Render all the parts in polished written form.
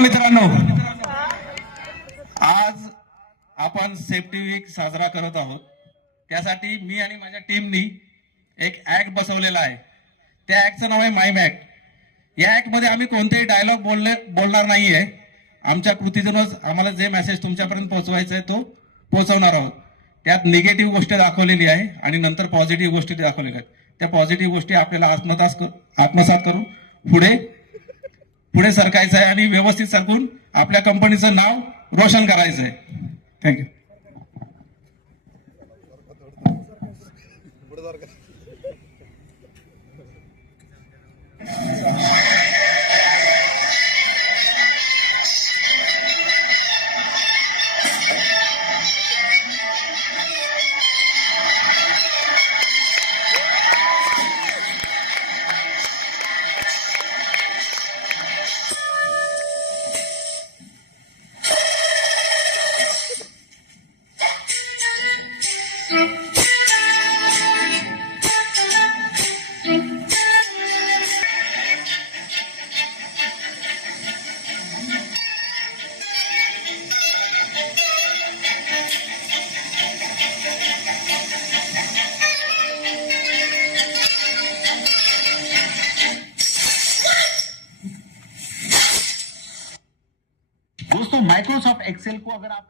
मित्रांनो, आज आपण सेफ्टी वीक साजरा करत आहोत. त्यासाठी मी आणि माझ्या टीमनी एक ऍक्ट बसवलेला आहे. त्या ऍक्टचं नाव आहे माईम ऍक्ट. या ऍक्ट मध्ये आम्ही कोणतेही डायलॉग बोलणार नाहीये. आमच्या कृतीतूनच आम्हाला जे मेसेज तुमच्यापर्यंत पोहोचवायचा आहे तो पोहोचवणार आहोत. त्यात निगेटिव्ह गोष्ट दाखवलेली आहे आणि नंतर पॉझिटिव्ह गोष्टी दाखवलेल्या आहेत. त्या पॉझिटिव्ह गोष्टी आपल्याला आत्मसात करून पुढे सरकायचं आहे आणि व्यवस्थित सरकून आपल्या कंपनीचं नाव रोशन करायचं आहे. थँक्यू. दोस्तों, माइक्रोसॉफ्ट एक्सेल को अगर आप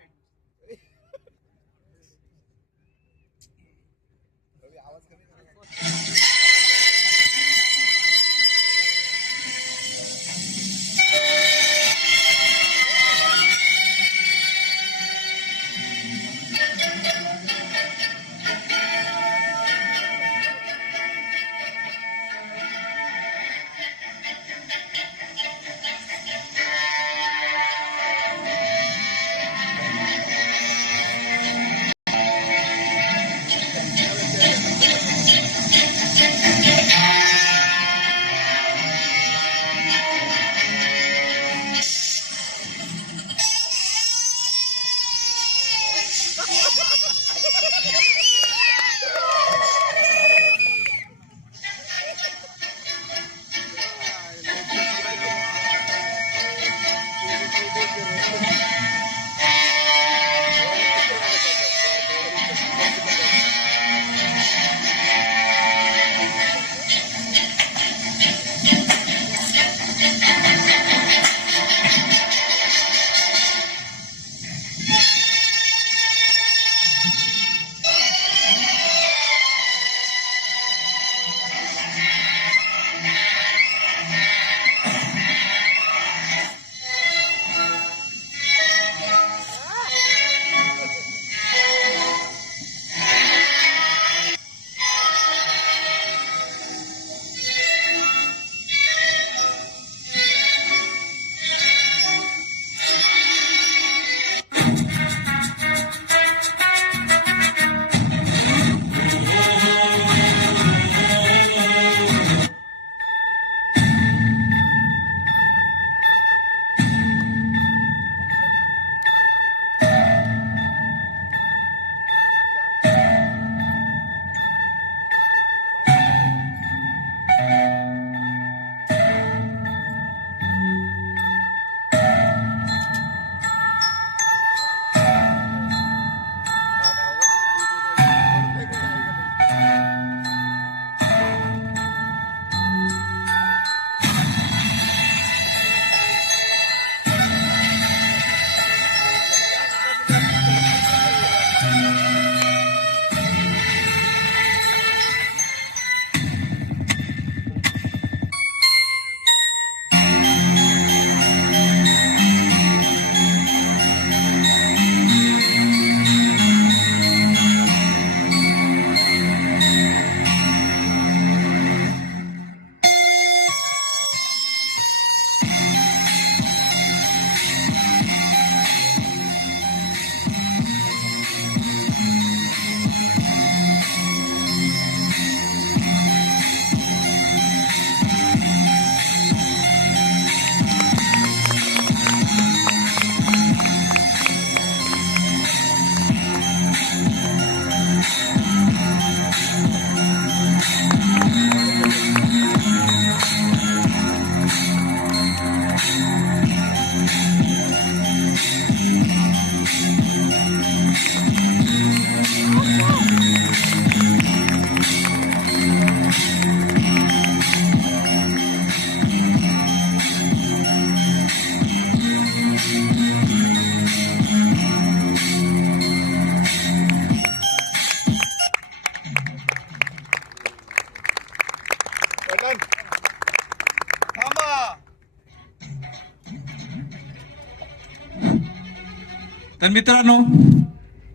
तर मित्रांनो,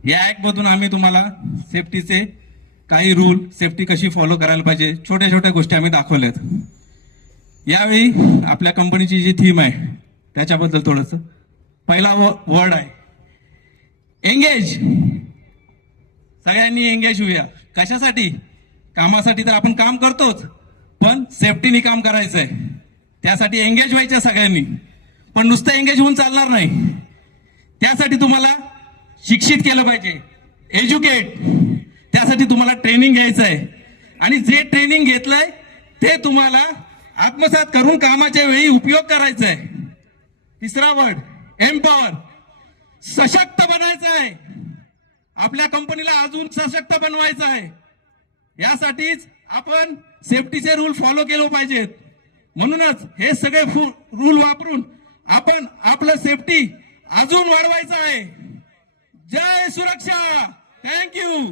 या ऍक्ट मधून आम्ही तुम्हाला सेफ्टीचे काही रूल, सेफ्टी कशी फॉलो करायला पाहिजे, छोट्या छोट्या गोष्टी आम्ही दाखवल्यात. यावेळी आपल्या कंपनीची जी थीम आहे त्याच्याबद्दल थोडंसं. पहिला वर्ड आहे एंगेज. सगळ्यांनी एंगेज होऊया. कशासाठी? कामासाठी तर आपण काम करतोच, पण सेफ्टीने काम करायचं आहे. त्यासाठी एंगेज व्हायचं सगळ्यांनी. पण नुसतं एंगेज होऊन चालणार नाही. त्यासाठी तुम्हाला शिक्षित केलं पाहिजे, एज्युकेट. त्यासाठी तुम्हाला ट्रेनिंग घ्यायचं आहे आणि जे ट्रेनिंग घेतलंय ते तुम्हाला आत्मसात करून कामाच्या वेळी उपयोग करायचा आहे. तिसरा वर्ड एम्पॉवर. सशक्त बनायचं आहे. आपल्या कंपनीला अजून सशक्त बनवायचं आहे. यासाठीच आपण सेफ्टीचे रूल फॉलो केले पाहिजेत. म्हणूनच हे सगळे रूल वापरून आपण आपलं सेफ्टी अजून वाढवायचं आहे. जय सुरक्षा. थँक्यू.